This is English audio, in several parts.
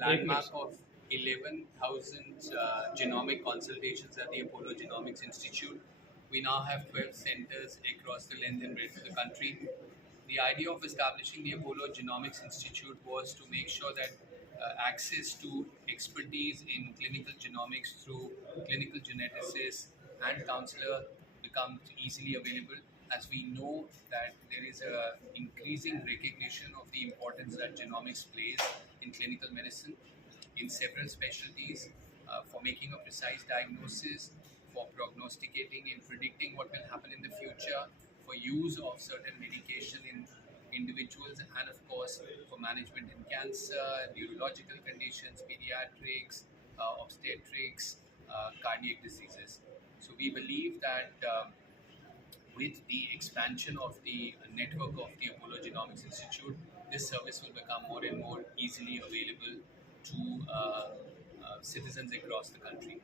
Landmark of 11,000 genomic consultations at the Appollo Genomics Institute. We now have 12 centers across the length and breadth of the country. The idea of establishing the Appollo Genomics Institute was to make sure that access to expertise in clinical genomics through clinical geneticists and counselor becomes easily available, as we know that there is a increasing recognition of the importance that genomics plays in clinical medicine in several specialties for making a precise diagnosis, for prognosticating and predicting what will happen in the future, for use of certain medication in individuals, and of course for management in cancer, neurological conditions, pediatrics, obstetrics, cardiac diseases. So we believe that with the expansion of the network of the Appollo Genomics Institute, this service will become more and more easily available to citizens across the country.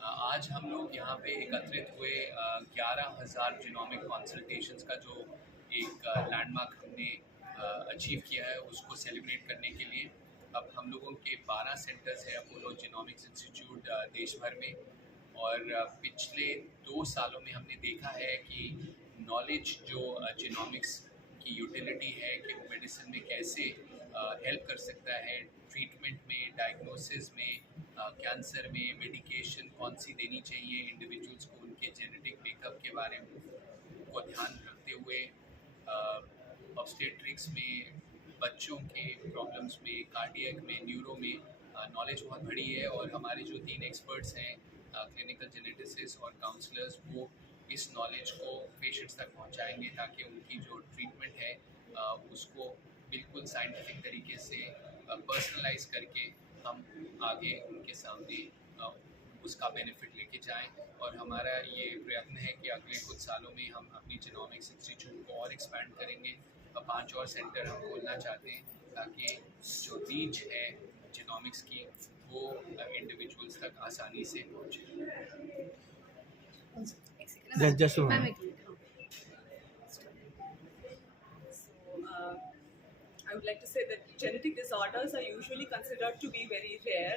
आज हम लोग यहाँ पे एकत्रित हुए 11,000 genomic consultations का जो एक लैंडमार्क हमने अचीव किया है उसको सेलिब्रेट करने के लिए। अब हम लोगों के 12 सेंटर्स हैं अपोलो जिनोमिक्स इंस्टीट्यूट देश भर में, और पिछले 2 सालों में हमने देखा है कि नॉलेज जो जिनोमिक्स की यूटिलिटी है कि वो मेडिसिन में कैसे हेल्प कर सकता है, ट्रीटमेंट में, डायग्नोसिस में, कैंसर में मेडिकेशन कौन सी देनी चाहिए इंडिविजुअल्स को, उनके जेनेटिक मेकअप के बारे में को ध्यान रखते हुए, ऑब्स्टेट्रिक्स में, बच्चों के प्रॉब्लम्स में, कार्डियक में, न्यूरो में नॉलेज बहुत बड़ी है। और हमारे जो 3 एक्सपर्ट्स हैं क्लिनिकल जेनेटिसिस्ट और काउंसलर्स, वो इस नॉलेज को पेशेंट्स तक पहुंचाएंगे ताकि उनकी जो ट्रीटमेंट है उसको बिल्कुल साइंटिफिक तरीके से पर्सनलाइज करके हम आगे उनके सामने उसका बेनिफिट लेके जाएं। और हमारा ये प्रयत्न है कि अगले कुछ सालों में हम अपनी जिनोमिक्स इंस्टीट्यूट को और एक्सपैंड करेंगे। 5 और सेंटर हम खोलना चाहते हैं ताकि जो रीच है जिनोमिक्स की वो इंडिविजुअल्स तक आसानी से पहुँचे। Just a moment. I would like to say that genetic disorders are usually considered to be very rare,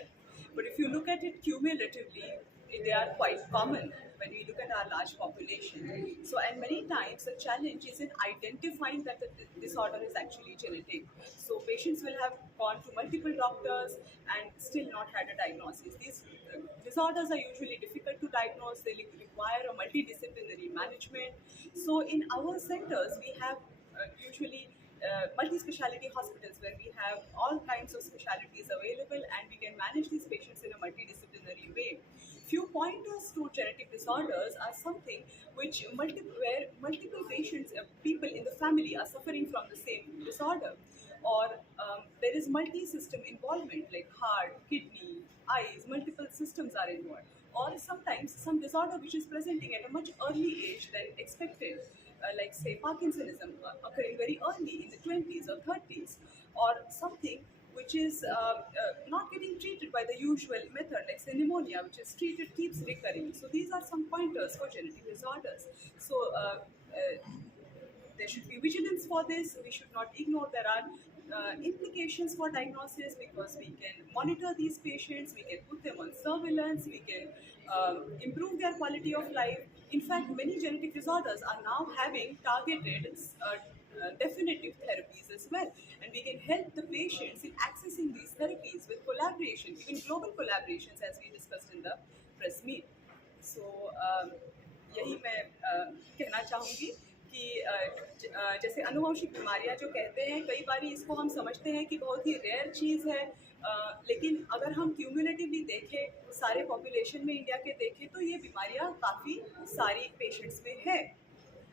but if you look at it cumulatively, they are quite common when we look at our large population. So, and many times the challenge is in identifying that the disorder is actually genetic. So, patients will have gone to multiple doctors and still not had a diagnosis. These disorders are usually difficult to diagnose, they require a multidisciplinary management. So, in our centers, we have usually multi-speciality hospitals where we have all kinds of specialties available and we can manage these patients in a multidisciplinary way. Few pointers to genetic disorders are something which where multiple patients, people in the family are suffering from the same disorder, or there is multi-system involvement like heart, kidney, eyes, multiple systems are involved, or sometimes some disorder which is presenting at a much early age than expected. Like say Parkinsonism occurring very early in the 20s or 30s, or something which is not getting treated by the usual method, like say pneumonia, which is treated keeps recurring. So these are some pointers for genetic disorders. So there should be vigilance for this. We should not ignore there are implications for diagnosis, because we can monitor these patients, we can put them on surveillance, we can improve their quality of life. In fact, many genetic disorders are now having targeted definitive therapies as well, and we can help the patients in accessing these therapies with collaboration, even global collaborations, as we discussed in the press meet. So यही मैं कहना चाहूँगी कि जैसे अनुवंशिक बीमारियां जो कहते हैं, कई बार इसको हम समझते हैं कि बहुत ही रेयर चीज़ है, लेकिन अगर हम क्यूमुलेटिवली देखें, सारे पॉपुलेशन में इंडिया के देखें, तो ये बीमारियां काफ़ी सारी पेशेंट्स में है।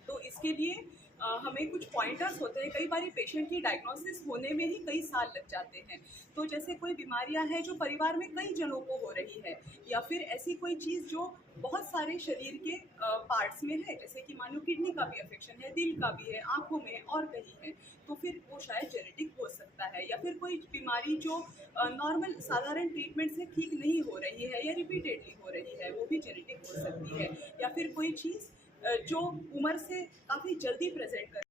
तो इसके लिए हमें कुछ पॉइंटर्स होते हैं। कई बार पेशेंट की डायग्नोसिस होने में ही कई साल लग जाते हैं। तो जैसे कोई बीमारियां हैं जो परिवार में कई जनों को हो रही है, या फिर ऐसी कोई चीज़ जो बहुत सारे शरीर के पार्ट्स में है, जैसे कि मान लो किडनी का भी अफेक्शन है, दिल का भी है, आँखों में है और कहीं है, तो फिर वो शायद जेनेटिक हो सकता है। या फिर कोई बीमारी जो नॉर्मल साधारण ट्रीटमेंट से ठीक नहीं हो रही है या रिपीटेडली हो रही है, वो भी जेनेटिक हो सकती है। या फिर कोई चीज़ जो उम्र से काफ़ी जल्दी प्रेजेंट कर